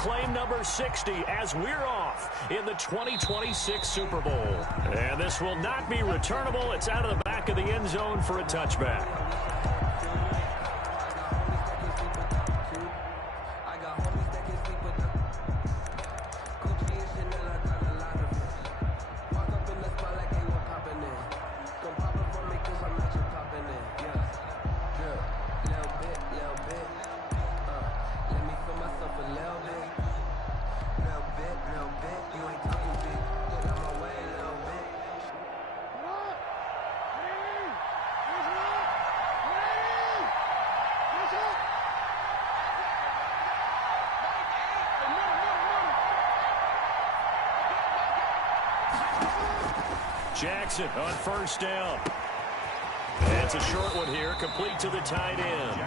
claim number 60 as we're off in the 2026 Super Bowl. And this will not be returnable. It's out of the back of the end zone for a touchback. Jackson on first down. That's a short one here, complete to the tight end.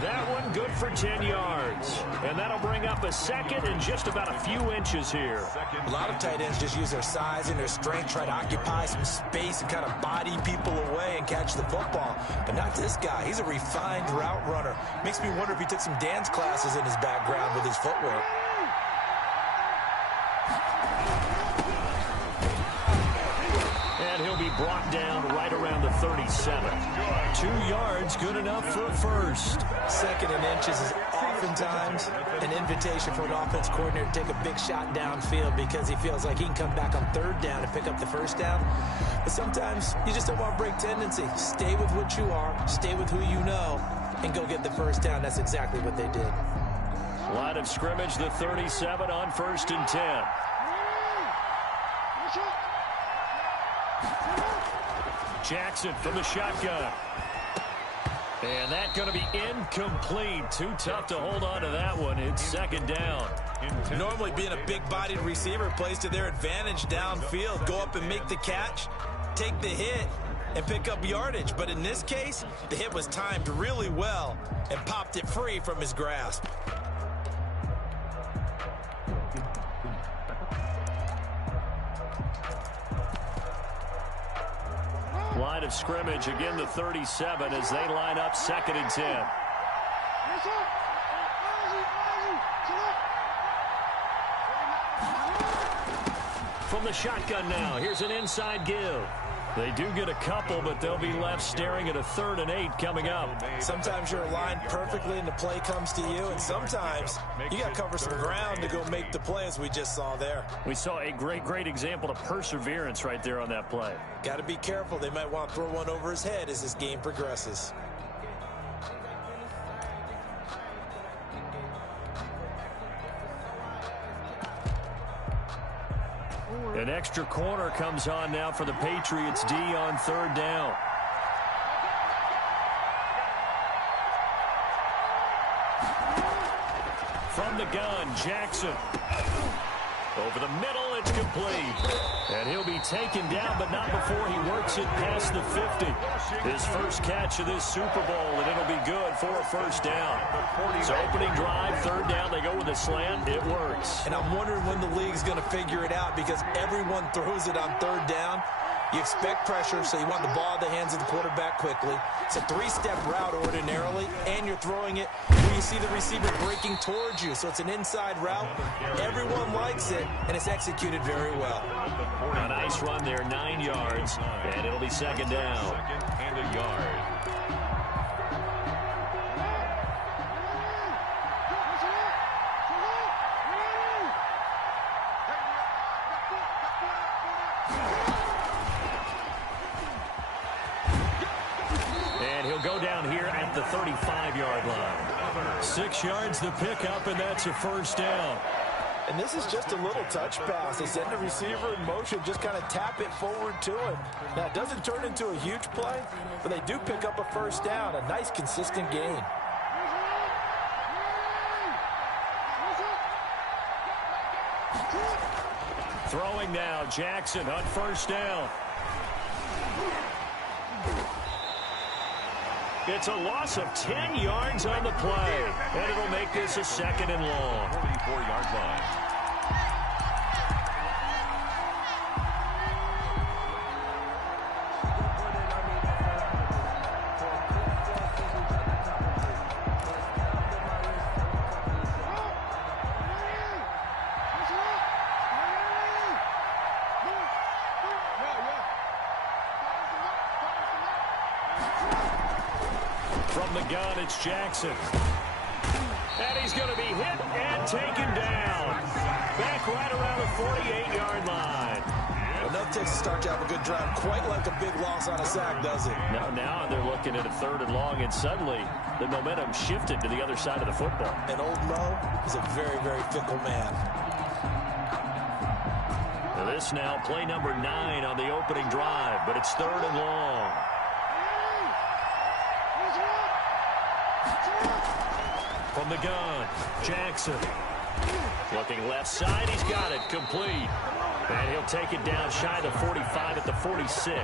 That one good for 10 yards. And that'll bring up a second and just about a few inches here. A lot of tight ends just use their size and their strength, try to occupy some space and kind of body people away and catch the football. But not this guy. He's a refined route runner. Makes me wonder if he took some dance classes in his background with his footwork. And he'll be brought down right around the 37. 2 yards, good enough for a first. Second and inches is oftentimes an invitation for an offense coordinator to take a big shot downfield because he feels like he can come back on third down and pick up the first down. But sometimes you just don't want to break tendency. Stay with what you are, stay with who you know, and go get the first down. That's exactly what they did. Line of scrimmage, the 37 on 1st and 10. Jackson from the shotgun. And that's going to be incomplete. Too tough to hold on to that one. It's second down. Normally being a big-bodied receiver plays to their advantage downfield. Go up and make the catch, take the hit, and pick up yardage. But in this case, the hit was timed really well and popped it free from his grasp. Line of scrimmage, again the 37 as they line up 2nd and 10. From the shotgun now, here's an inside give. They do get a couple, but they'll be left staring at a 3rd and 8 coming up. Sometimes you're aligned perfectly and the play comes to you, and sometimes you got to cover some ground to go make the play, as we just saw there. We saw a great example of perseverance right there on that play. Got to be careful. They might want to throw one over his head as this game progresses. An extra corner comes on now for the Patriots D on 3rd down. From the gun, Jackson. Over the middle, it's complete. And he'll be taken down, but not before he works it past the 50. His first catch of this Super Bowl, and it'll be good for a first down. So opening drive, 3rd down, they go with a slant. It works. And I'm wondering when the league's going to figure it out, because everyone throws it on 3rd down. You expect pressure, so you want the ball in the hands of the quarterback quickly. It's a 3-step route ordinarily, and you're throwing it where you see the receiver breaking towards you. So it's an inside route. Everyone likes it, and it's executed very well. A nice run there, 9 yards, and it'll be 2nd down. 2nd and a yard. Go down here at the 35-yard line. 6 yards the pickup, and that's a first down. And this is just a little touch pass. They send the receiver in motion, just kind of tap it forward to him. Now, it doesn't turn into a huge play, but they do pick up a first down, a nice, consistent gain. Throwing now, Jackson on first down. It's a loss of 10 yards on the play, and it'll make this a 2nd and long. 44-yard line. From the gun, it's Jackson. And he's going to be hit and taken down. Back right around the 48-yard line. Enough takes to start to have a good drive. Quite like a big loss on a sack, does it? Now they're looking at a 3rd and long, and suddenly the momentum shifted to the other side of the football. And old Mo is a very, very fickle man. This now play number 9 on the opening drive, but it's 3rd and long. From the gun, Jackson. Looking left side, he's got it, complete. And he'll take it down shy of the 45 at the 46.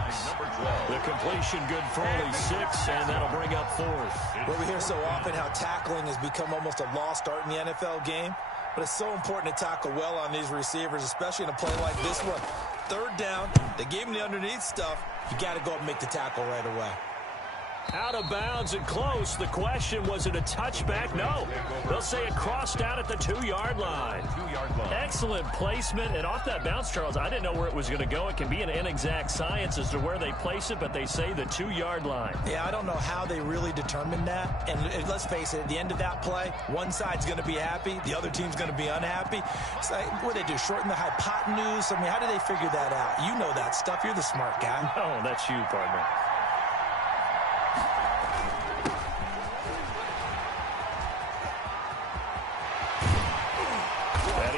The completion good for only 6, and that'll bring up 4th. Well, we hear so often how tackling has become almost a lost art in the NFL game. But it's so important to tackle well on these receivers, especially in a play like this one. 3rd down, they gave him the underneath stuff. You got to go up and make the tackle right away. Out of bounds and close. The question, was it a touchback? No. They'll say it crossed out at the 2-yard line. Excellent placement. And off that bounce, Charles, I didn't know where it was going to go. It can be an inexact science as to where they place it, but they say the 2-yard line. Yeah, I don't know how they really determined that. And let's face it, at the end of that play, one side's going to be happy, the other team's going to be unhappy. It's like, what do they do, shorten the hypotenuse? I mean, how do they figure that out? You know that stuff. You're the smart guy. Oh, that's you, partner.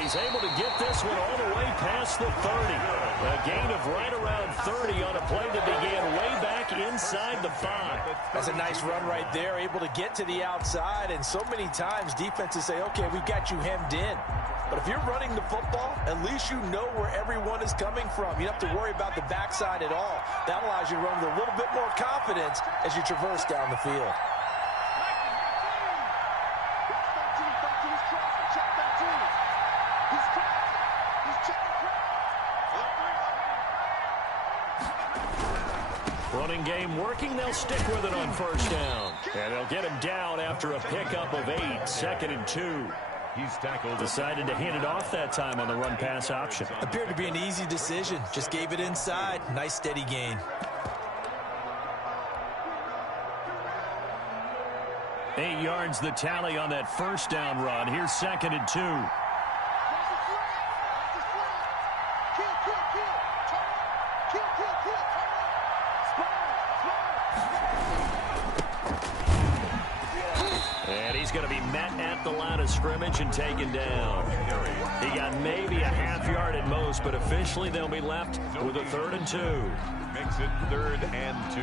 He's able to get this one all the way past the 30. A gain of right around 30 on a play that began way back inside the 5. That's a nice run right there, able to get to the outside. And so many times defenses say, okay, we've got you hemmed in. But if you're running the football, at least you know where everyone is coming from. You don't have to worry about the backside at all. That allows you to run with a little bit more confidence as you traverse down the field. Running game working. They'll stick with it on 1st down. And they'll get him down after a pickup of 8. 2nd and 2. He's tackled. Decided to hand it off that time on the run-pass option. Appeared to be an easy decision. Just gave it inside. Nice steady gain. 8 yards the tally on that 1st down run. Here's 2nd and 2. And he's going to be met at the line of scrimmage and taken down. He got maybe a half yard at most, but officially they'll be left with a 3rd and 2. Makes it 3rd and 2.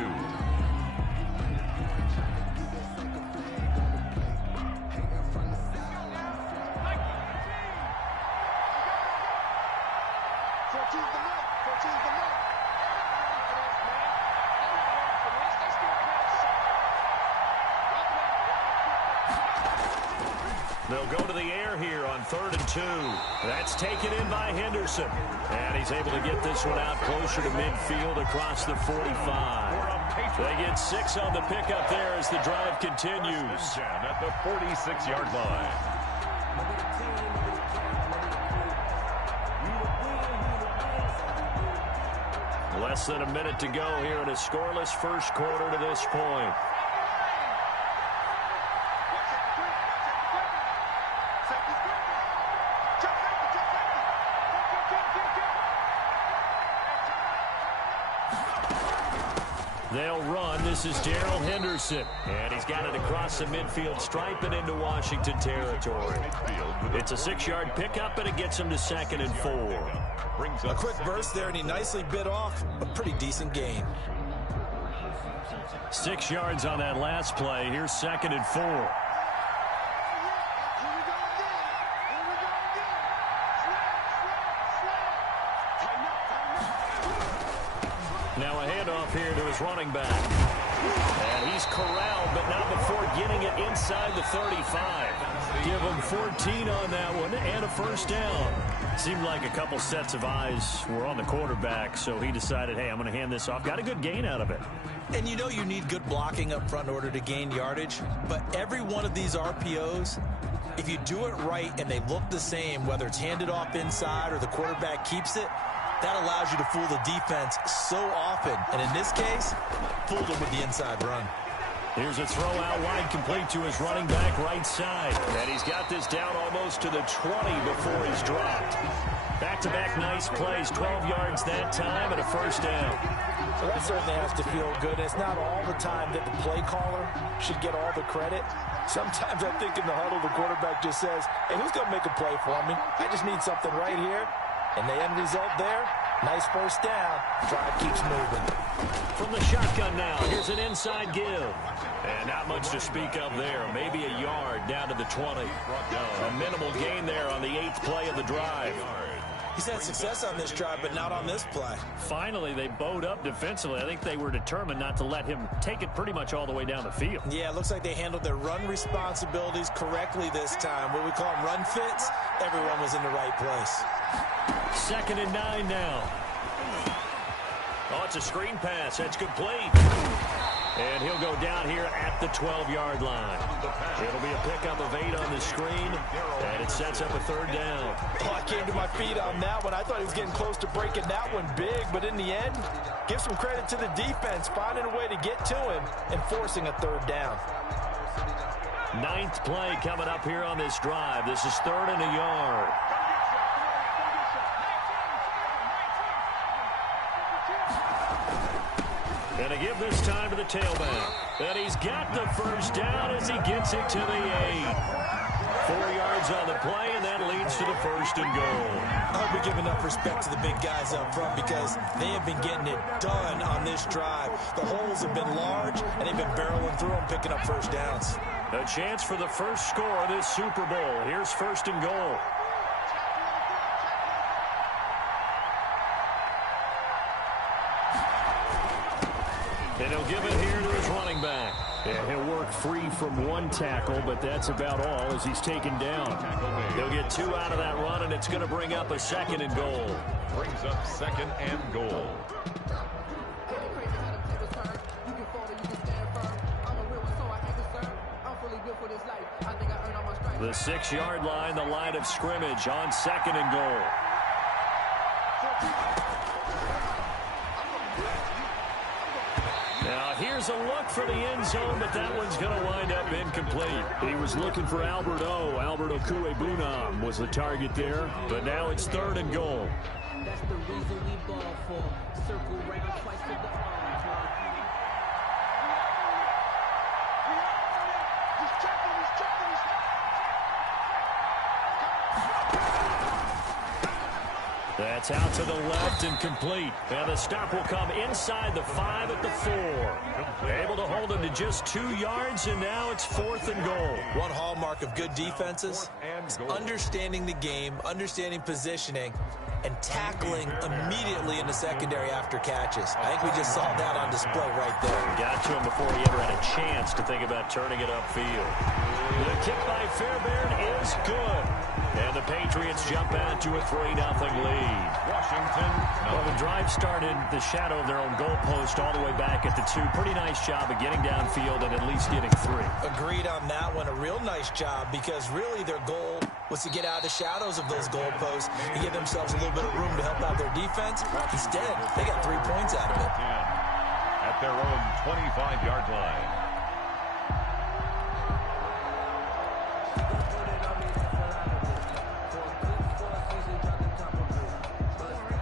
They'll go to the air here on 3rd and 2. That's taken in by Henderson. And he's able to get this one out closer to midfield across the 45. They get 6 on the pickup there as the drive continues. At the 46-yard line. Less than a minute to go here in a scoreless 1st quarter to this point. They'll run. This is Darrell Henderson. And he's got it across the midfield stripe and into Washington territory. It's a 6-yard pickup, and it gets him to 2nd and 4. A quick burst there, and he nicely bit off a pretty decent gain. 6 yards on that last play. Here's 2nd and 4. Now a handoff here to his running back. And he's corralled, but not before getting it inside the 35. Give him 14 on that one and a 1st down. Seemed like a couple sets of eyes were on the quarterback, so he decided, hey, I'm going to hand this off. Got a good gain out of it. And you know you need good blocking up front in order to gain yardage, but every one of these RPOs, if you do it right and they look the same, whether it's handed off inside or the quarterback keeps it, that allows you to fool the defense so often. And in this case, fooled them with the inside run. Here's a throw out wide, complete to his running back right side. And he's got this down almost to the 20 before he's dropped. Back-to-back nice plays, 12 yards that time and a first down. So that certainly has to feel good. It's not all the time that the play caller should get all the credit. Sometimes I think in the huddle, the quarterback just says, hey, who's going to make a play for me? I just need something right here. And the end result there, nice first down. Drive keeps moving. From the shotgun now, here's an inside give. And not much to speak of there. Maybe a yard down to the 20. A minimal gain there on the 8th play of the drive. He's had success on this drive, but not on this play. Finally, they bowed up defensively. I think they were determined not to let him take it pretty much all the way down the field. Yeah, it looks like they handled their run responsibilities correctly this time. What we call them run fits, everyone was in the right place. 2nd and 9 now. Oh, it's a screen pass. That's complete. And he'll go down here at the 12-yard line. It'll be a pickup of 8 on the screen, and it sets up a 3rd down. Oh, I came to my feet on that one. I thought he was getting close to breaking that one big, but in the end, give some credit to the defense, finding a way to get to him and forcing a 3rd down. 9th play coming up here on this drive. This is 3rd and a yard. And a give this time to the tailback. And he's got the first down as he gets it to the 8. 4 yards on the play, and that leads to the 1st and goal. I hope we give enough respect to the big guys up front because they have been getting it done on this drive. The holes have been large, and they've been barreling through them, picking up first downs. A chance for the first score of this Super Bowl. Here's 1st and goal. And he'll give it here to his running back. Yeah, he'll work free from one tackle, but that's about all as he's taken down. He'll get 2 out of that run, and it's going to bring up a 2nd and goal. Brings up 2nd and goal. The 6-yard line, the line of scrimmage on 2nd and goal. Now, here's a look for the end zone, but that one's going to wind up incomplete. He was looking for Albert Okuebunam was the target there, but now it's 3rd and goal. That's the reason we ball for. Circle round twice to the That's out to the left and complete. And the stop will come inside the 5 at the 4. Able to hold him to just 2 yards, and now it's 4th and goal. One hallmark of good defenses is understanding the game, understanding positioning, and tackling immediately in the secondary after catches. I think we just saw that on display right there. Got to him before he ever had a chance to think about turning it upfield. The kick by Fairbairn is good. And the Patriots jump out to a 3-0 lead. Washington. Well, the drive started the shadow of their own goalpost all the way back at the 2. Pretty nice job of getting downfield and at least getting 3. Agreed on that one. A real nice job because really their goal was to get out of the shadows of those goalposts and give themselves a little bit of room to help out their defense. Instead, they got 3 points out of it. At their own 25-yard line.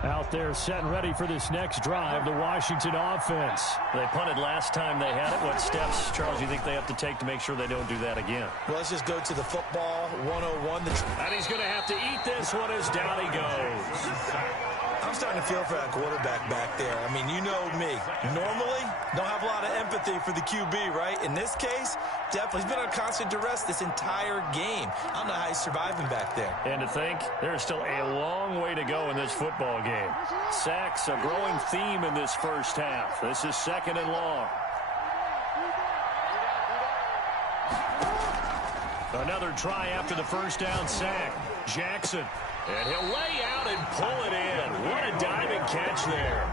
Out there set and ready for this next drive, the Washington offense. They punted last time they had it. What steps, Charles, do you think they have to take to make sure they don't do that again? Well, let's just go to the football 101. And he's going to have to eat this one as down he goes. I'm starting to feel for that quarterback back there. I mean, you know me. Normally, don't have a lot of empathy for the QB, right? In this case, definitely. He's been on constant duress this entire game. I don't know how he's surviving back there. And to think, there's still a long way to go in this football game. Sacks, a growing theme in this first half. This is 2nd and long. Another try after the first down sack. Jackson. And he'll lay out and pull it in. What a diving catch there.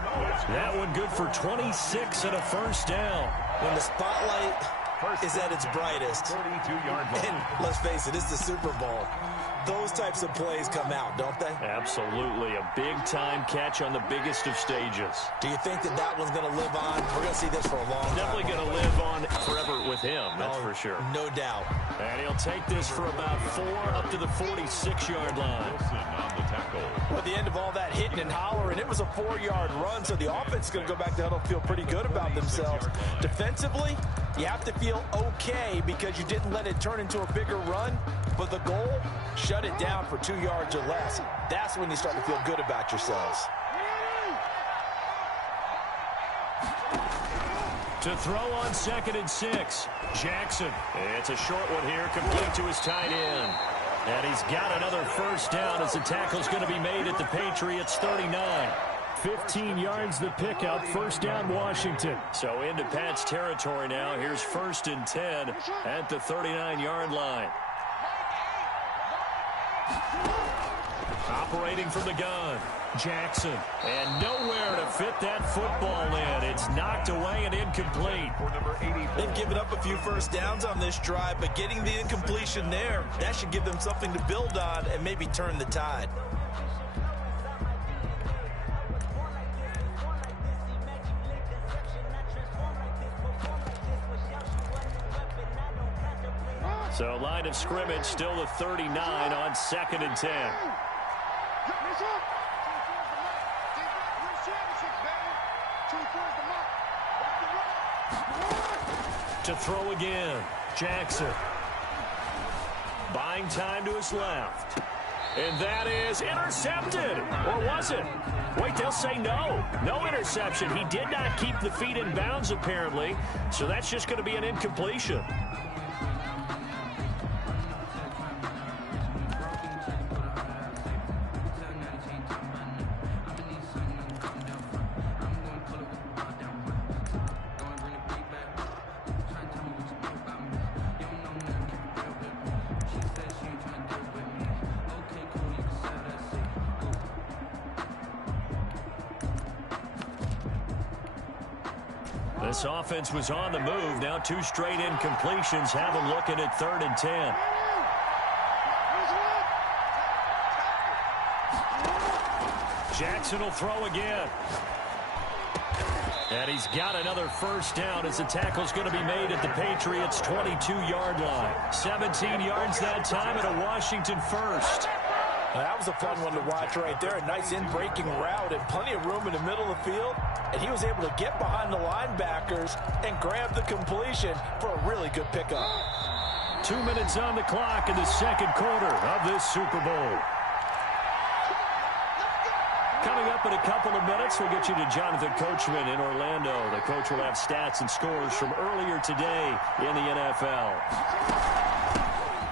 That one good for 26 and a first down. When the spotlight is at its brightest. 42-yard line. And let's face it, it's the Super Bowl. Those types of plays come out, don't they? Absolutely. A big-time catch on the biggest of stages. Do you think that that one's going to live on? We're going to see this for a long time. Definitely going to live on forever with him, that's for sure. No doubt. And he'll take this for about 4 up to the 46-yard line. Wilson on the tackle. At the end of all that hitting and hollering, it was a 4-yard run, so the offense is going to go back to huddle and feel pretty good about themselves. Defensively, you have to feel okay because you didn't let it turn into a bigger run, but the goal, shut it down for 2 yards or less. That's when you start to feel good about yourselves. To throw on 2nd and 6, Jackson. It's a short one here, complete to his tight end. And he's got another first down as the tackle's going to be made at the Patriots' 39. 15 yards the pickup, first down Washington. So into Pat's territory now. Here's 1st and 10 at the 39-yard line. Operating from the gun, Jackson. And nowhere to fit that football in. It's knocked away and incomplete. They've given up a few first downs on this drive, but getting the incompletion there, that should give them something to build on and maybe turn the tide. So line of scrimmage still the 39 on 2nd and 10. To throw again, Jackson. Buying time to his left. And that is intercepted. Or was it? Wait, they'll say no. No interception. He did not keep the feet in bounds, apparently. So that's just going to be an incompletion. This offense was on the move. Now 2 straight incompletions have them looking at 3rd and 10. Jackson will throw again. And he's got another first down as the tackle's going to be made at the Patriots' 22-yard line. 17 yards that time and a Washington first. Well, that was a fun one to watch right there. A nice in-breaking route and plenty of room in the middle of the field. And he was able to get behind the linebackers and grab the completion for a really good pickup. 2 minutes on the clock in the second quarter of this Super Bowl. Coming up in a couple of minutes, we'll get you to Jonathan Coachman in Orlando. The coach will have stats and scores from earlier today in the NFL.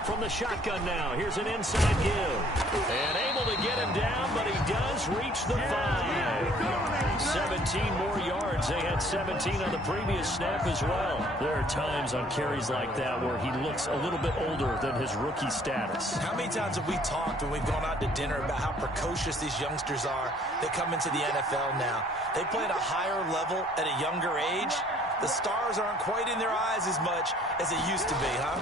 From the shotgun now, here's an inside give. And able to get him down, but he does reach the 5. 17 more yards. They had 17 on the previous snap as well. There are times on carries like that where he looks a little bit older than his rookie status. How many times have we talked when we've gone out to dinner about how precocious these youngsters are that come into the NFL now? They play at a higher level at a younger age. The stars aren't quite in their eyes as much as it used to be, huh?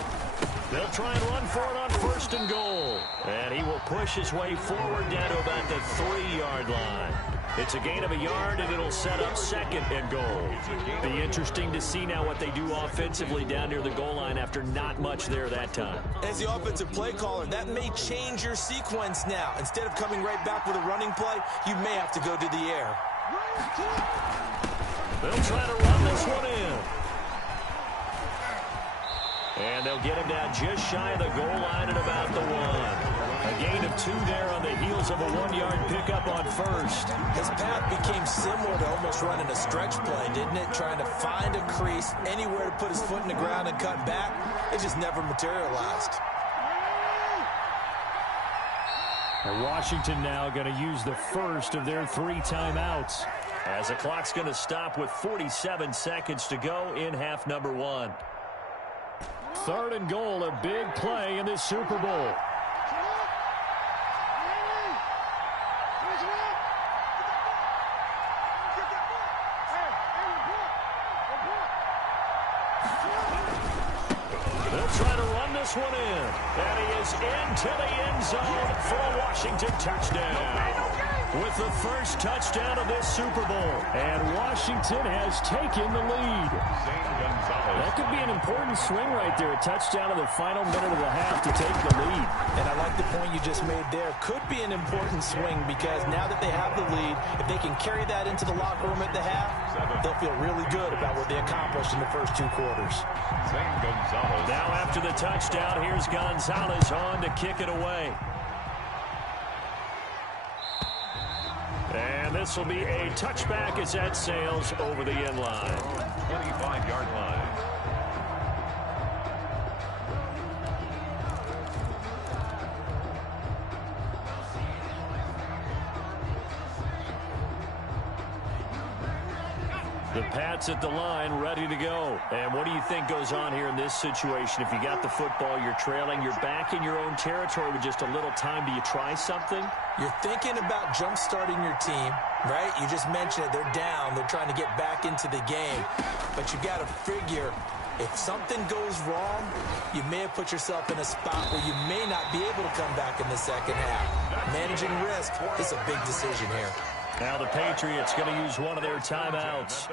They'll try and run for it on 1st and goal. And he will push his way forward down to about the 3-yard line. It's a gain of a yard, and it'll set up 2nd and goal. Be interesting to see now what they do offensively down near the goal line after not much there that time. As the offensive play caller, that may change your sequence now. Instead of coming right back with a running play, you may have to go to the air. They'll try to run this one in. And they'll get him down just shy of the goal line at about the 1. A gain of 2 there on the heels of a 1-yard pickup on 1st. His path became similar to almost running a stretch play, didn't it? Trying to find a crease, anywhere to put his foot in the ground and cut back. It just never materialized. And Washington now going to use the first of their 3 timeouts, as the clock's going to stop with 47 seconds to go in half number 1. 3rd and goal, a big play in this Super Bowl. this one in. And he is into the end zone for a Washington touchdown. With the first touchdown of this Super Bowl. And Washington has taken the lead. That could be an important swing right there. A touchdown in the final minute of the half to take the lead. And I like the point you just made there. Could be an important swing because now that they have the lead, if they can carry that into the locker room at the half, they'll feel really good about what they accomplished in the first 2 quarters. Now after the touchdown, here's Gonzalez on to kick it away. And this will be a touchback as that sails over the end line. 25-yard line. The Pats at the line, ready to go. And what do you think goes on here in this situation? If you got the football, you're trailing, you're back in your own territory with just a little time. Do you try something? You're thinking about jump-starting your team, right? You just mentioned it. They're down. They're trying to get back into the game. But you got to figure, if something goes wrong, you may have put yourself in a spot where you may not be able to come back in the second half. Managing risk is a big decision here. Now the Patriots going to use one of their timeouts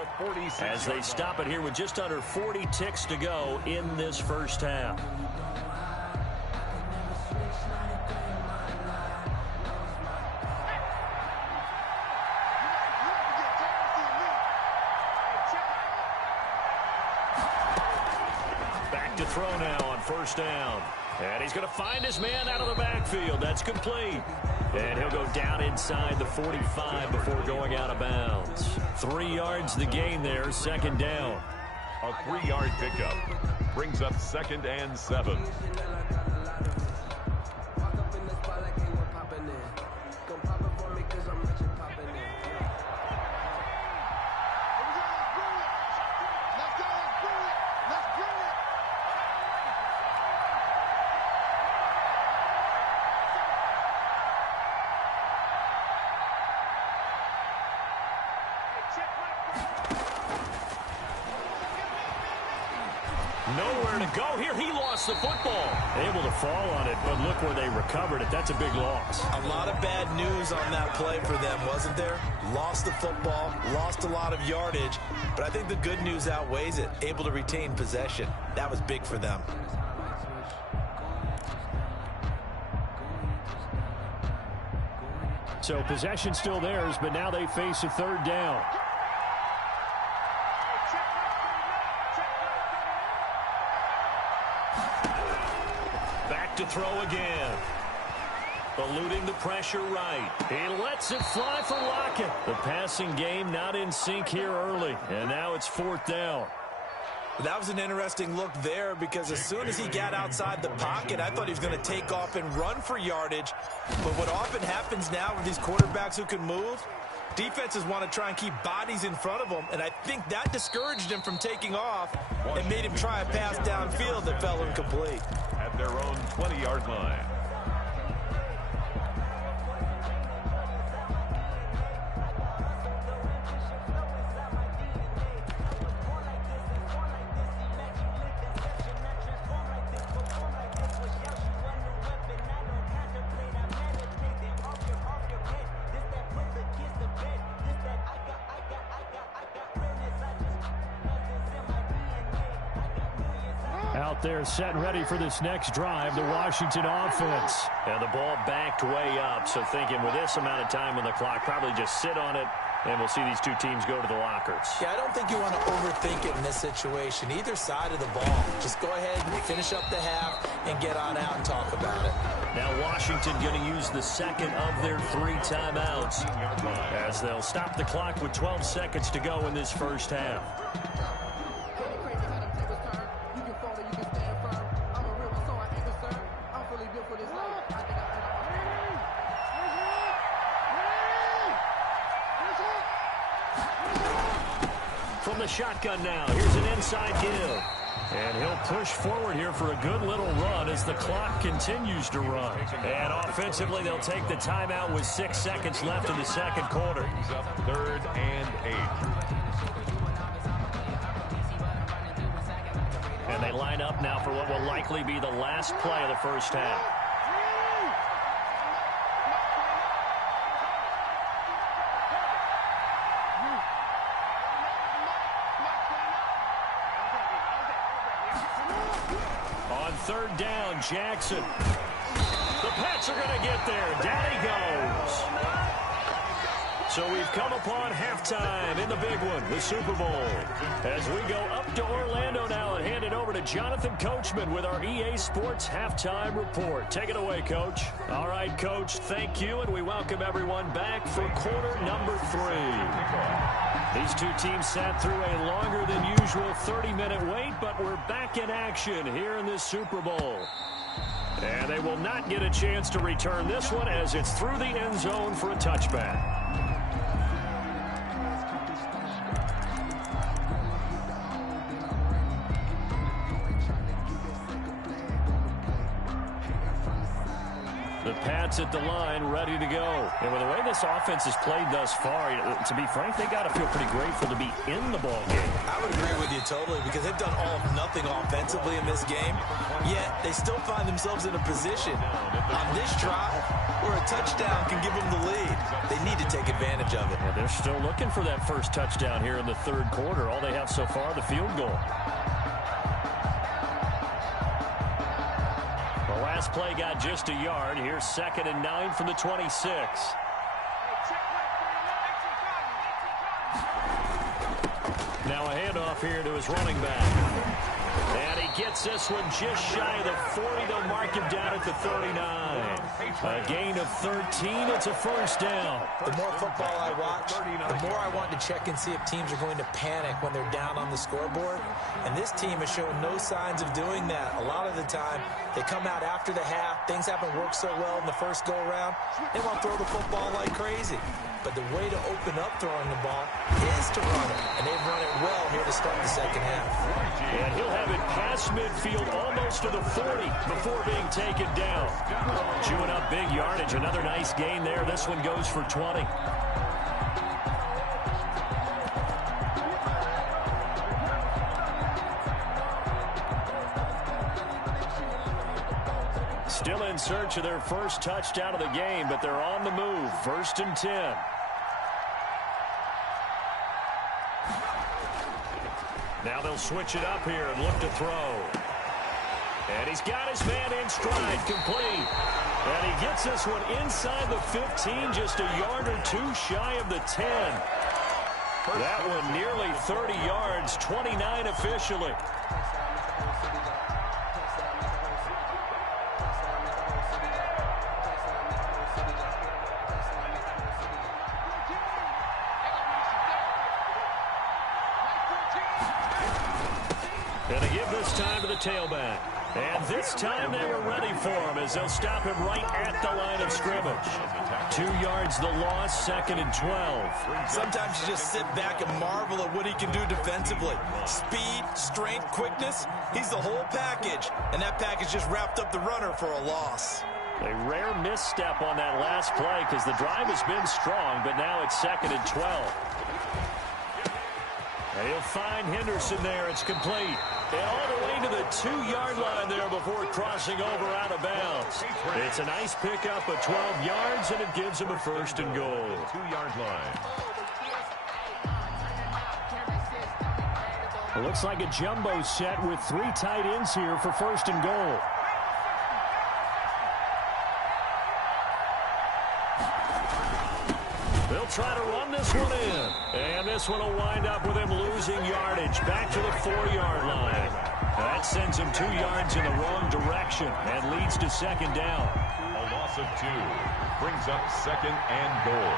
as they stop it here with just under 40 ticks to go in this first half. Back to throw now on first down. And he's going to find his man out of the backfield. That's complete. And he'll go down inside the 45 before going out of bounds. 3 yards the gain there, second down. A 3-yard pickup brings up 2nd and 7. Nowhere to go here. He lost the football. Able to fall on it, but look where they recovered it. That's a big loss. A lot of bad news on that play for them, wasn't there? Lost the football, lost a lot of yardage, but I think the good news outweighs it. Able to retain possession. That was big for them. So possession still theirs, but now they face a third down. Back to throw again. Eluding the pressure right. He lets it fly for Lockett. The passing game not in sync here early, and now it's 4th down. That was an interesting look there because as soon as he got outside the pocket, I thought he was going to take off and run for yardage. But what often happens now with these quarterbacks who can move, defenses want to try and keep bodies in front of them, and I think that discouraged him from taking off and made him try a pass downfield that fell incomplete. At their own 20-yard line. Out there set and ready for this next drive, the Washington offense. And the ball backed way up, so thinking with this amount of time on the clock, probably just sit on it, and we'll see these two teams go to the lockers. Yeah, I don't think you want to overthink it in this situation. Either side of the ball. Just go ahead and finish up the half and get on out and talk about it. Now Washington going to use the second of their 3 timeouts as they'll stop the clock with 12 seconds to go in this first half. From the shotgun now, here's an inside give. And he'll push forward here for a good little run as the clock continues to run. And offensively, they'll take the timeout with 6 seconds left in the second quarter. 3rd and 8. And they line up now for what will likely be the last play of the first half. On third down, Jackson. The Pats are going to get there. Down he goes. So we've come upon halftime in the big one, the Super Bowl. As we go up to Orlando now and hand it over to Jonathan Coachman with our EA Sports Halftime Report. Take it away, Coach. All right, Coach, thank you, and we welcome everyone back for quarter number 3. These two teams sat through a longer than usual 30-minute wait, but we're back in action here in this Super Bowl. And they will not get a chance to return this one as it's through the end zone for a touchback. The Pats at the line, ready to go. And with the way this offense has played thus far, to be frank, they got to feel pretty grateful to be in the ball game. I would agree with you totally because they've done all of nothing offensively in this game, yet they still find themselves in a position on this drive where a touchdown can give them the lead. They need to take advantage of it. Yeah, they're still looking for that first touchdown here in the third quarter. All they have so far, the field goal. Last play got just a yard. Here's 2nd and 9 from the 26. Now a handoff here to his running back. And he gets this one just shy of the 40. They'll mark him down at the 39. A gain of 13. It's a first down. The more football I watch, the more I want to check and see if teams are going to panic when they're down on the scoreboard. And this team has shown no signs of doing that. A lot of the time, they come out after the half. Things haven't worked so well in the first go-around. They want to throw the football like crazy. But the way to open up throwing the ball is to run it. And they've run it well here to start the second half. And he'll have it past midfield almost to the 40 before being taken down. Chewing up big yardage. Another nice gain there. This one goes for 20. Still in search of their first touchdown of the game, but they're on the move. 1st and 10. Now they'll switch it up here and look to throw. And he's got his man in stride, complete. And he gets this one inside the 15, just a yard or two shy of the 10. That one nearly 30 yards, 29 officially. And they give this time to the tailback. And this time they were ready for him as they'll stop him right at the line of scrimmage. 2 yards the loss, 2nd and 12. Sometimes you just sit back and marvel at what he can do defensively. Speed, strength, quickness, he's the whole package. And that package just wrapped up the runner for a loss. A rare misstep on that last play because the drive has been strong, but now it's 2nd and 12. And he'll find Henderson there. It's complete. And all the way to the 2-yard line there before crossing over out of bounds. It's a nice pickup of 12 yards, and it gives him a 1st and goal. 2-yard line. It looks like a jumbo set with 3 tight ends here for 1st and goal. They'll try to run this one in. And this one will wind up with him losing yardage back to the 4-yard line. That sends him 2 yards in the wrong direction and leads to 2nd down. A loss of 2 brings up 2nd and goal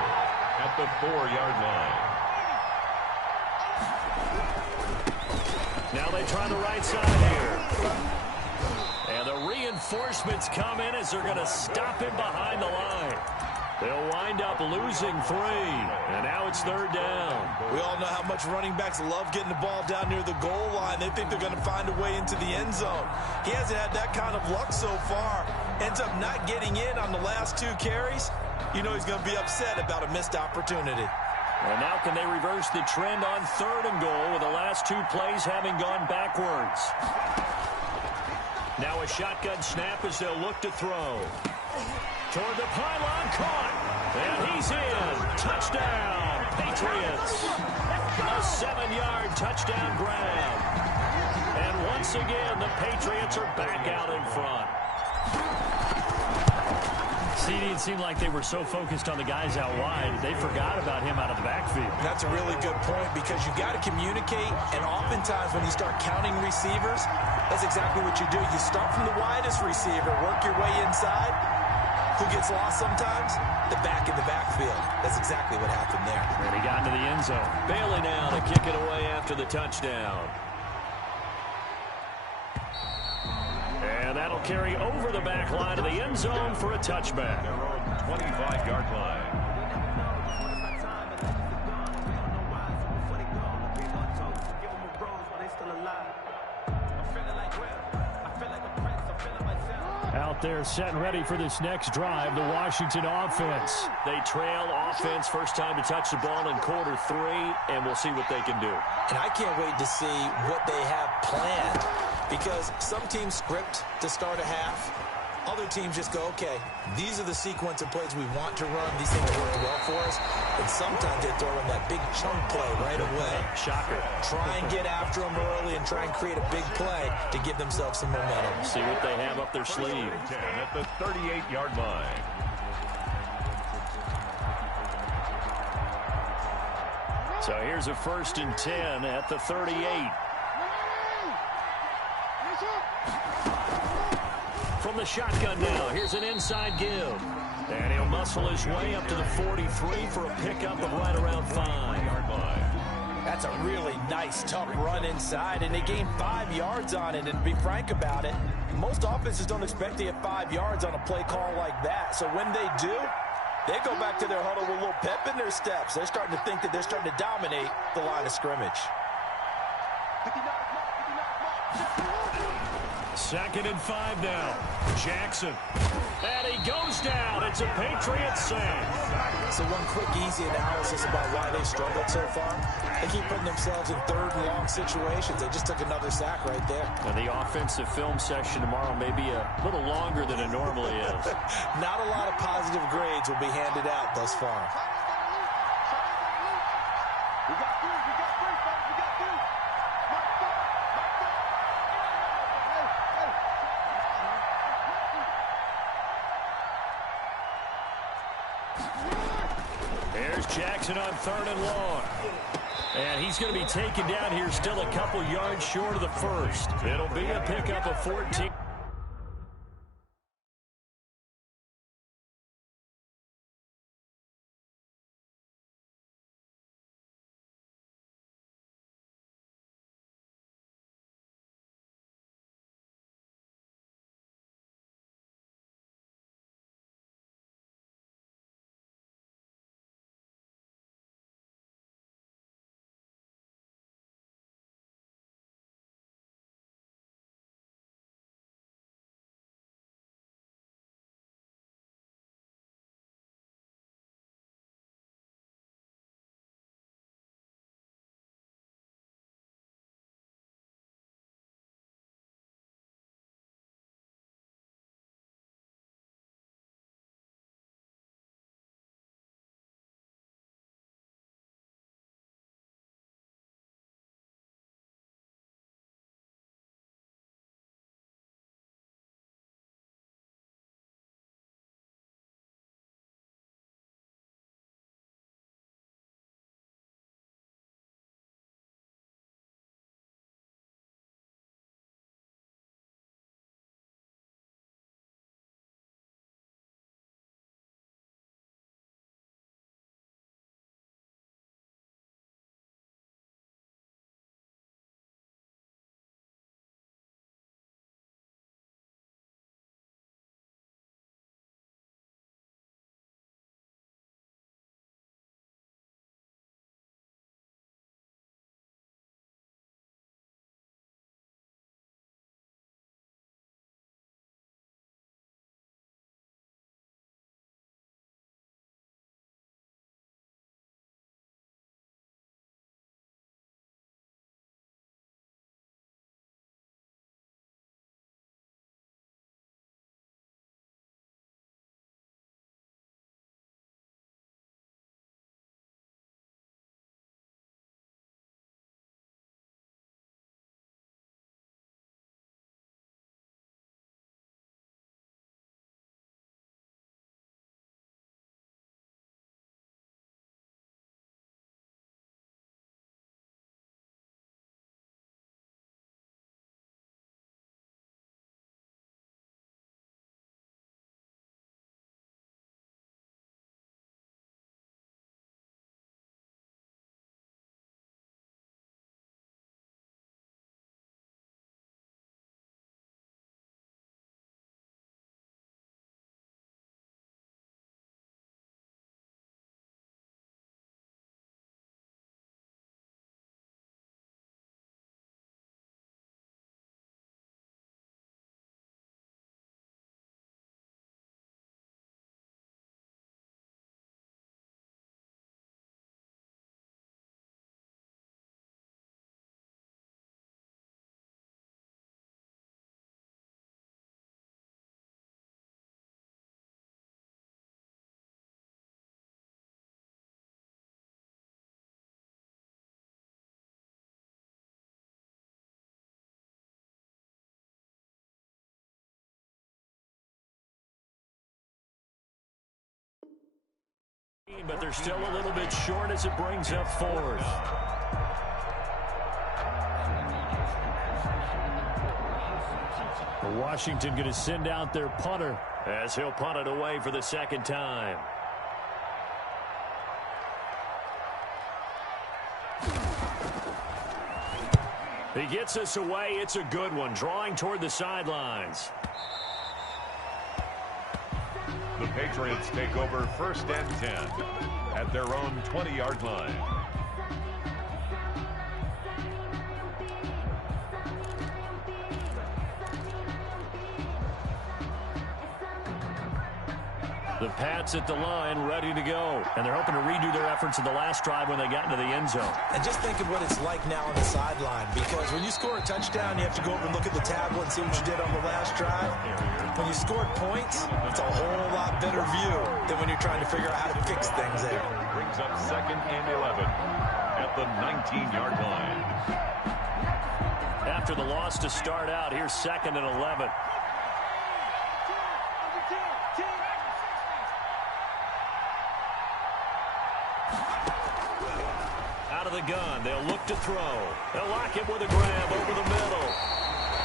at the 4-yard line. Now they try the right side here. And the reinforcements come in as they're going to stop him behind the line. They'll wind up losing 3, and now it's 3rd down. We all know how much running backs love getting the ball down near the goal line. They think they're going to find a way into the end zone. He hasn't had that kind of luck so far. Ends up not getting in on the last 2 carries. You know he's going to be upset about a missed opportunity. And now can they reverse the trend on 3rd and goal with the last 2 plays having gone backwards? Now a shotgun snap as they'll look to throw. Toward the pylon, caught. And he's in. Touchdown, Patriots. A 7-yard touchdown grab. And once again, the Patriots are back out in front. CD, it seemed like they were so focused on the guys out wide, they forgot about him out of the backfield. That's a really good point because you've got to communicate, and oftentimes when you start counting receivers, that's exactly what you do. You start from the widest receiver, work your way inside. Who gets lost sometimes? The back in the backfield. That's exactly what happened there. And he got into the end zone. Bailey now to kick it away after the touchdown. And that'll carry over the back line of the end zone for a touchback. Their own 25-yard line. Out there set and ready for this next drive, the Washington offense. They trail offense first time to touch the ball in quarter 3, and we'll see what they can do. And I can't wait to see what they have planned because some teams script to start a half. Other teams just go, okay, these are the sequence of plays we want to run. These things work well for us. And sometimes they throw in that big chunk play right away. Shocker. Try and get after them early and try and create a big play to give themselves some momentum. See what they have up their sleeve. 10 at the 38-yard line. So here's a 1st and 10 at the 38. From the shotgun now, here's an inside give. And he'll muscle his way up to the 43 for a pickup of right around 5-yard line. That's a really nice, tough run inside, and they gained 5 yards on it. And to be frank about it, most offenses don't expect to get 5 yards on a play call like that. So when they do, they go back to their huddle with a little pep in their steps. They're starting to think that they're starting to dominate the line of scrimmage. 2nd and 5 now. Jackson. And he goes down. It's a Patriot sack. So one quick, easy analysis about why they struggled so far. They keep putting themselves in 3rd and long situations. They just took another sack right there. And the offensive film session tomorrow may be a little longer than it normally is. Not a lot of positive grades will be handed out thus far. There's Jackson on 3rd and long. And he's going to be taken down here still a couple yards short of the 1st. It'll be a pickup of 14. But they're still a little bit short as it brings up fourth. Washington going to send out their punter as he'll punt it away for the second time. He gets us away. It's a good one, drawing toward the sidelines. The Patriots take over 1st and 10 at their own 20-yard line. The Pats at the line, ready to go. And they're hoping to redo their efforts in the last drive when they got into the end zone. And just think of what it's like now on the sideline, because when you score a touchdown, you have to go over and look at the tablet and see what you did on the last drive. When you scored points, it's a whole lot better view than when you're trying to figure out how to fix things there. Brings up 2nd and 11 at the 19-yard line. After the loss to start out, here's 2nd and 11. Out of the gun, they'll look to throw. They'll lock him with a grab over the middle.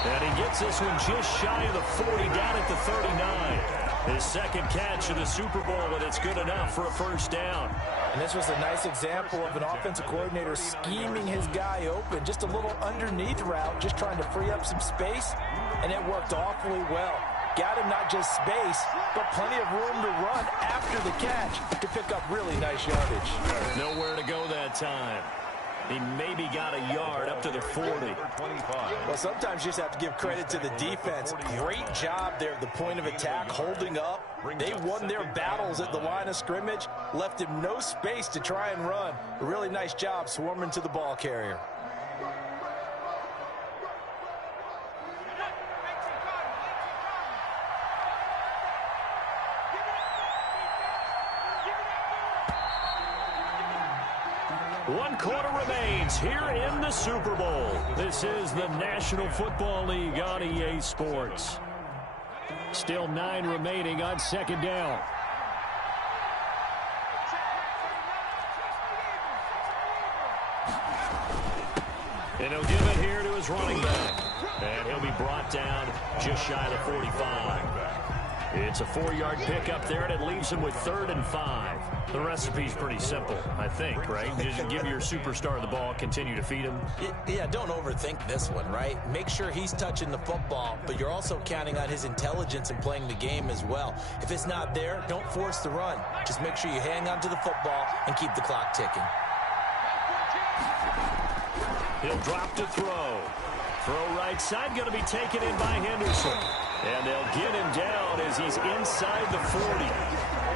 And he gets this one just shy of the 40, down at the 39. His second catch of the Super Bowl, and it's good enough for a first down. And this was a nice example of an offensive coordinator scheming his guy open. Just a little underneath route, just trying to free up some space, and it worked awfully well. Got him not just space, but plenty of room to run after the catch to pick up really nice yardage. Nowhere to go that time. He maybe got a yard up to the 40. Well, sometimes you just have to give credit to the defense. Great job there at the point of attack, holding up. They won their battles at the line of scrimmage, left him no space to try and run. A really nice job swarming to the ball carrier. One quarter remains here in the Super Bowl. This is the National Football League on EA Sports. Still 9 remaining on 2nd down. And he'll give it here to his running back. And he'll be brought down just shy of the 45. It's a 4-yard pickup there, and it leaves him with 3rd and 5. The recipe's pretty simple, I think, right? Just give your superstar the ball, continue to feed him. Yeah, don't overthink this one, right? Make sure he's touching the football, but you're also counting on his intelligence in playing the game as well. If it's not there, don't force the run. Just make sure you hang on to the football and keep the clock ticking. He'll drop to throw. Throw right side, going to be taken in by Henderson. And they'll get him down as he's inside the 40.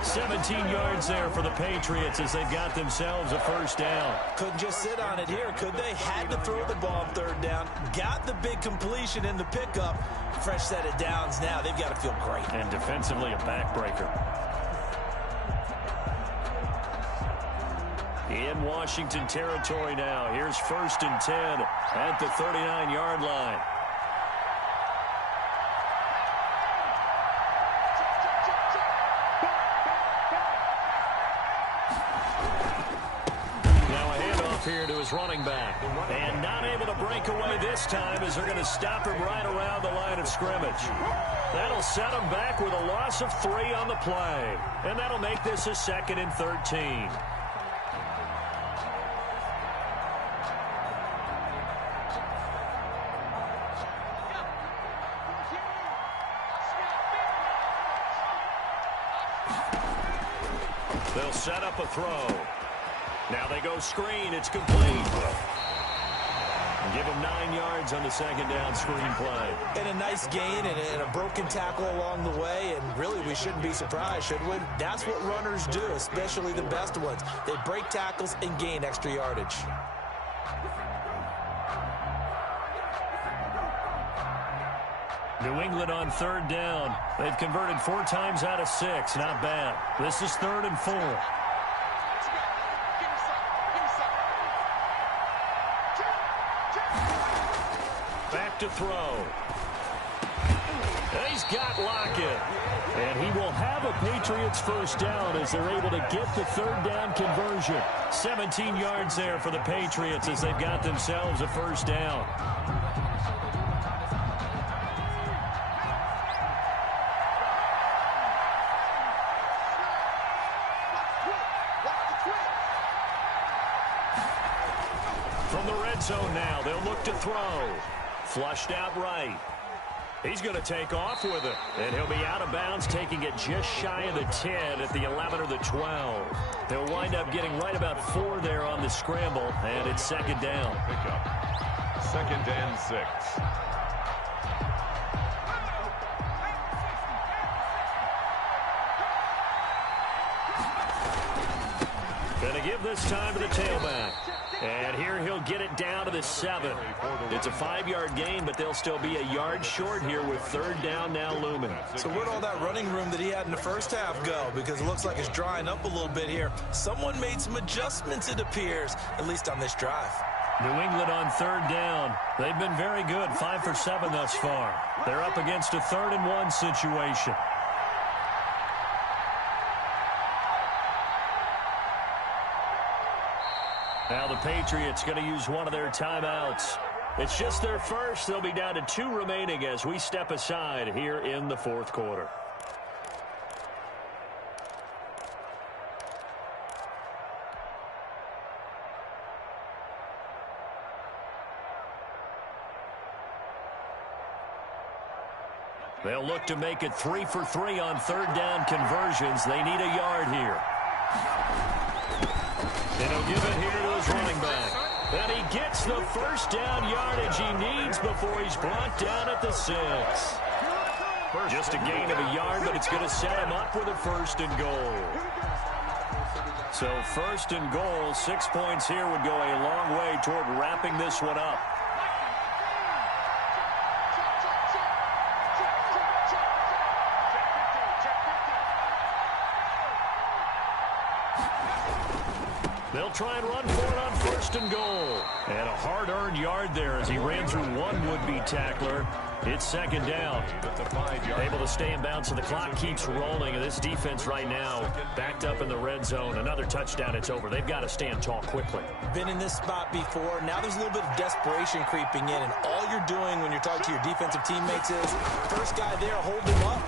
17 yards there for the Patriots as they've got themselves a first down. Couldn't just sit on it here, could they? Had to throw the ball 3rd down. Got the big completion in the pickup. Fresh set of downs now. They've got to feel great. And defensively a backbreaker. In Washington territory now. Here's 1st and 10 at the 39-yard line. Here to his running back. And not able to break away this time as they're going to stop him right around the line of scrimmage. That'll set him back with a loss of 3 on the play. And that'll make this a 2nd and 13. They'll set up a throw. Now they go screen. It's complete. Give him 9 yards on the 2nd down screen play. And a nice gain and a broken tackle along the way. And really, we shouldn't be surprised, should we? That's what runners do, especially the best ones. They break tackles and gain extra yardage. New England on 3rd down. They've converted 4 times out of 6. Not bad. This is 3rd and 4. Back to throw. And he's got Lockett. And he will have have a Patriots first down as they're able to get the third down conversion. 17 yards there for the Patriots as they've got themselves a first down. From the red zone now, they'll look to throw. Flushed out right. He's going to take off with it, and he'll be out of bounds, taking it just shy of the 10 at the 11 or the 12. They'll wind up getting right about 4 there on the scramble, and it's second down. Pickup. 2nd and 6. Going to give this time to the tailback. And here he'll get it down to the 7. It's a 5-yard gain, but they'll still be a yard short here with third down now looming. So where'd all that running room that he had in the first half go? Because it looks like it's drying up a little bit here. Someone made some adjustments, it appears, at least on this drive. New England on third down. They've been very good, 5 for 7 thus far. They're up against a 3rd and 1 situation. Now the Patriots going to use one of their timeouts. It's just their first. They'll be down to 2 remaining as we step aside here in the 4th quarter. They'll look to make it 3 for 3 on third down conversions. They need a yard here. And he'll give it here to his running back. And he gets the first down yardage he needs before he's brought down at the 6. Just a gain of a yard, but it's going to set him up with a 1st and goal. So 1st and goal, 6 points here would go a long way toward wrapping this one up. They'll try and run for it on 1st and goal. And a hard-earned yard there as he ran through one would-be tackler. It's second down. Able to stay in bounds, so the clock keeps rolling. And this defense right now backed up in the red zone. Another touchdown, it's over. They've got to stand tall quickly. Been in this spot before. Now there's a little bit of desperation creeping in. And all you're doing when you're talking to your defensive teammates is first guy there, hold him up.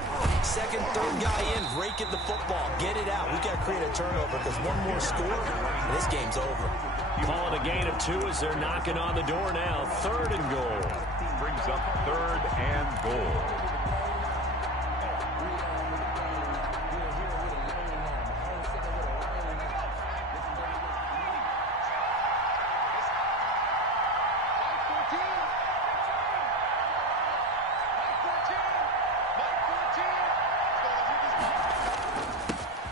Second, third guy in, rake at the football. Get it out. We've got to create a turnover because one more score, and this game's over. Call it a gain of 2 as they're knocking on the door now. 3rd and goal. Brings up 3rd and goal.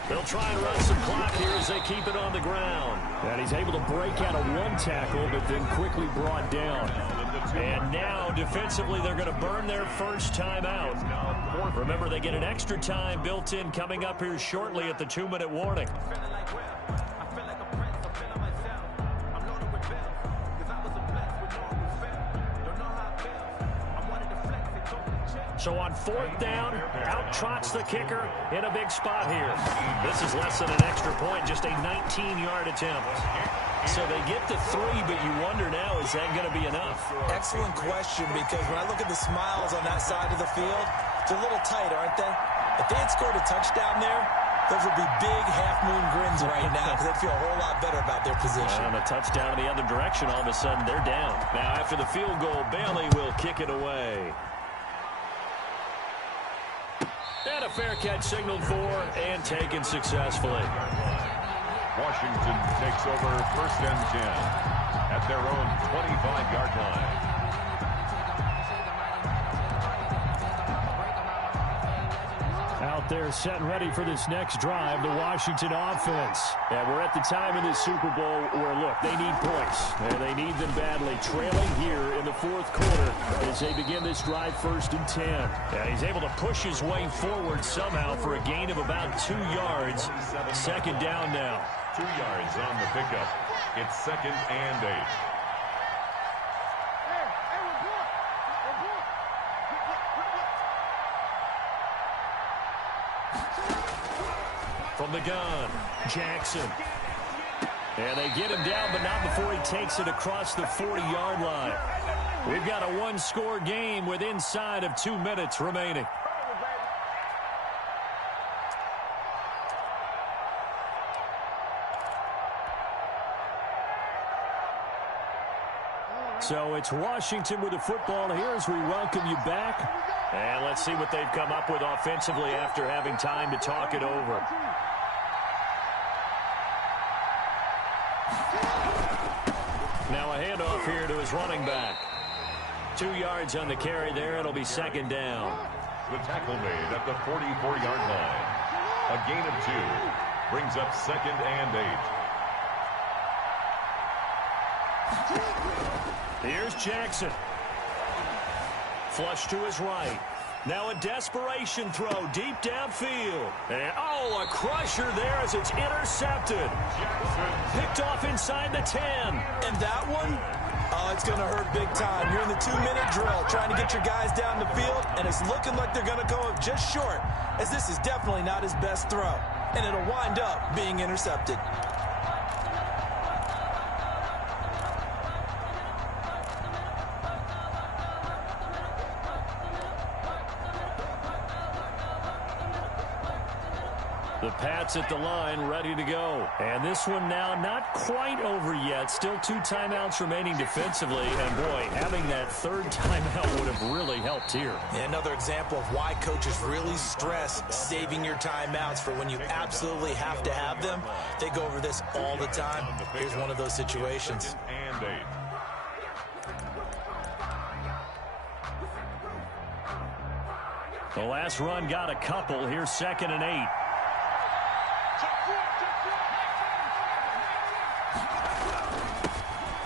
They'll try and run some clock here as they keep it on the ground. And he's able to break out of one tackle, but then quickly brought down. And now, defensively, they're going to burn their first time out. Remember, they get an extra time built in coming up here shortly at the 2-minute warning. So on 4th down, out trots the kicker in a big spot here. This is less than an extra point, just a 19-yard attempt. So they get the 3, but you wonder now, is that going to be enough? Excellent question, because when I look at the smiles on that side of the field, they're a little tight, aren't they? If they had scored a touchdown there, those would be big half-moon grins right now because they'd feel a whole lot better about their position. And a touchdown in the other direction, all of a sudden they're down. Now after the field goal, Bailey will kick it away. And a fair catch signaled for and taken successfully. Washington takes over 1st and 10 at their own 25-yard line. Out there set and ready for this next drive, the Washington offense. And we're at the time in this Super Bowl where, look, they need points. And they need them badly. Trailing here in the 4th quarter as they begin this drive 1st and 10. And he's able to push his way forward somehow for a gain of about 2 yards. Second down now. 2 yards on the pickup. It's 2nd and 8. From the gun, Jackson. And they get him down, but not before he takes it across the 40-yard line. We've got a one-score game with inside of 2 minutes remaining. So it's Washington with the football here as we welcome you back. And let's see what they've come up with offensively after having time to talk it over. Now a handoff here to his running back. 2 yards on the carry there. It'll be second down. The tackle made at the 44-yard line. A gain of 2 brings up 2nd and 8. Here's Jackson. Flush to his right. Now a desperation throw deep downfield. And, a crusher there as it's intercepted. Picked off inside the 10. And that one, it's going to hurt big time. You're in the 2-minute drill trying to get your guys down the field, and it's looking like they're going to go just short, as this is definitely not his best throw. And it'll wind up being intercepted. The Pats at the line, ready to go. And this one now not quite over yet. Still 2 timeouts remaining defensively. And, boy, having that 3rd timeout would have really helped here. Another example of why coaches really stress saving your timeouts for when you absolutely have to have them. They go over this all the time. Here's one of those situations. And 8. The last run got a couple. Here's 2nd and 8.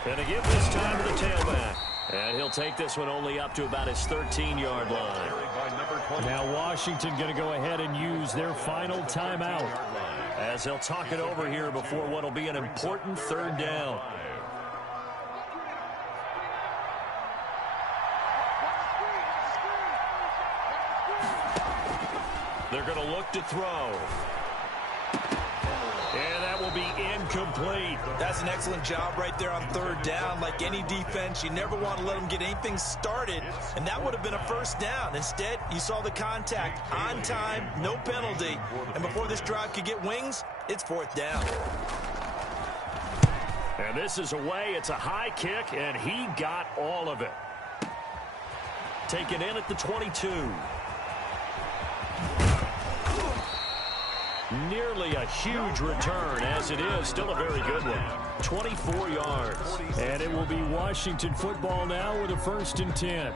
And a give this time to the tailback. And he'll take this one only up to about his 13-yard line. Now Washington going to go ahead and use their final timeout, as they'll talk it over here before what will be an important 3rd down. They're going to look to throw. And that will be incomplete. That's an excellent job right there on 3rd down. Like any defense, you never want to let them get anything started, and that would have been a 1st down. Instead, you saw the contact on time, no penalty, and before this drive could get wings, it's 4th down. And this is away. It's a high kick, and he got all of it. Taken in at the 22. Nearly a huge return, as it is. Still a very good one. 24 yards. and it will be Washington football now with a 1st and 10.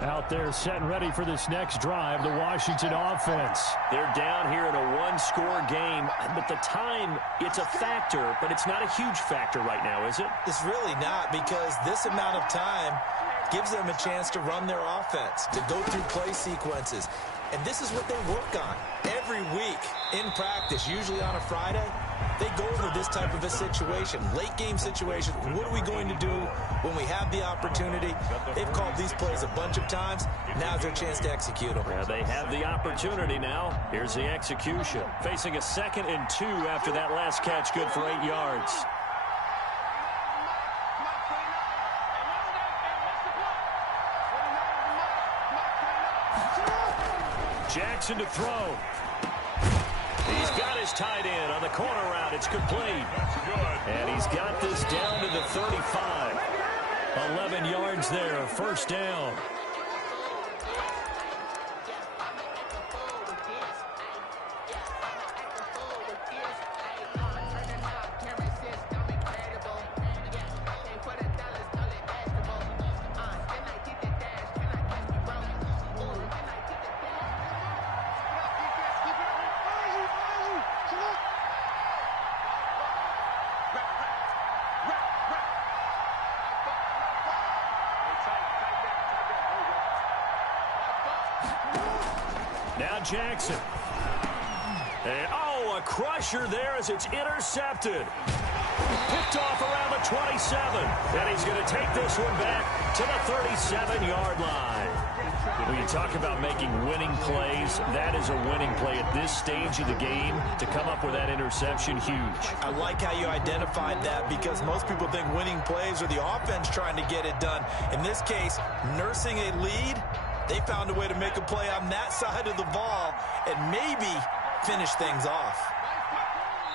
Out there set and ready for this next drive, the Washington offense. They're down here in a one-score game, but the time, it's a factor, but it's not a huge factor right now, is it? It's really not, because this amount of time gives them a chance to run their offense, to go through play sequences. And this is what they work on every week in practice, usually on a Friday. They go over this type of a situation, late-game situation. What are we going to do when we have the opportunity? They've called these plays a bunch of times. Now's their chance to execute them. Yeah, they have the opportunity now. Here's the execution. Facing a 2nd and 2 after that last catch, good for 8 yards. Jackson to throw. He's got his tight end on the corner route. It's complete. And he's got this down to the 35. 11 yards there, 1st down. Now Jackson. And, a a crusher there as it's intercepted. Picked off around the 27. And he's going to take this one back to the 37-yard line. When you talk about making winning plays, that is a winning play at this stage of the game. To come up with that interception, huge. I like how you identified that because most people think winning plays are the offense trying to get it done. In this case, nursing a lead, they found a way to make a play on that side of the ball and maybe finish things off.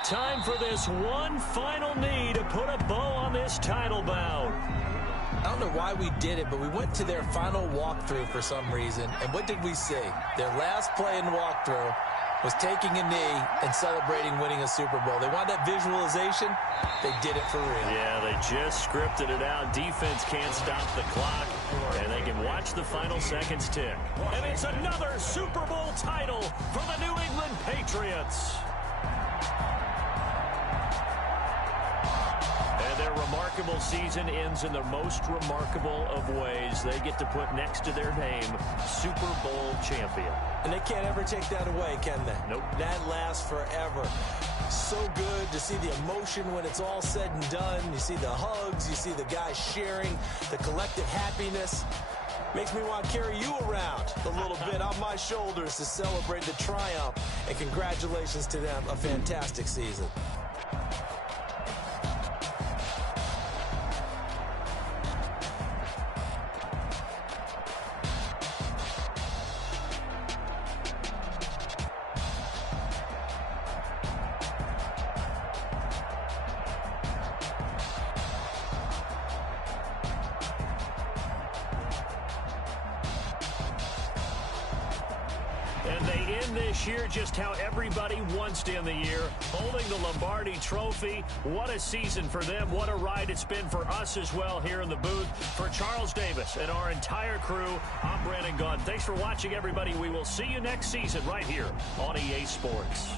Time for this one final knee to put a bow on this title bout. I don't know why we did it, but we went to their final walkthrough for some reason. And what did we see? Their last play in walkthrough was taking a knee and celebrating winning a Super Bowl. They want that visualization. They did it for real. Yeah, they just scripted it out. Defense can't stop the clock, and they can watch the final seconds tick. And it's another Super Bowl title for the New England Patriots. And their remarkable season ends in the most remarkable of ways. They get to put next to their name, Super Bowl champion. And they can't ever take that away, can they? Nope. That lasts forever. So good to see the emotion when it's all said and done. You see the hugs. You see the guys sharing, the collective happiness. Makes me want to carry you around a little bit on my shoulders to celebrate the triumph. And congratulations to them. A fantastic season. And they end this year just how everybody wants to end the year, holding the Lombardi Trophy. What a season for them. What a ride it's been for us as well here in the booth. For Charles Davis and our entire crew, I'm Brandon Gaudin. Thanks for watching, everybody. We will see you next season right here on EA Sports.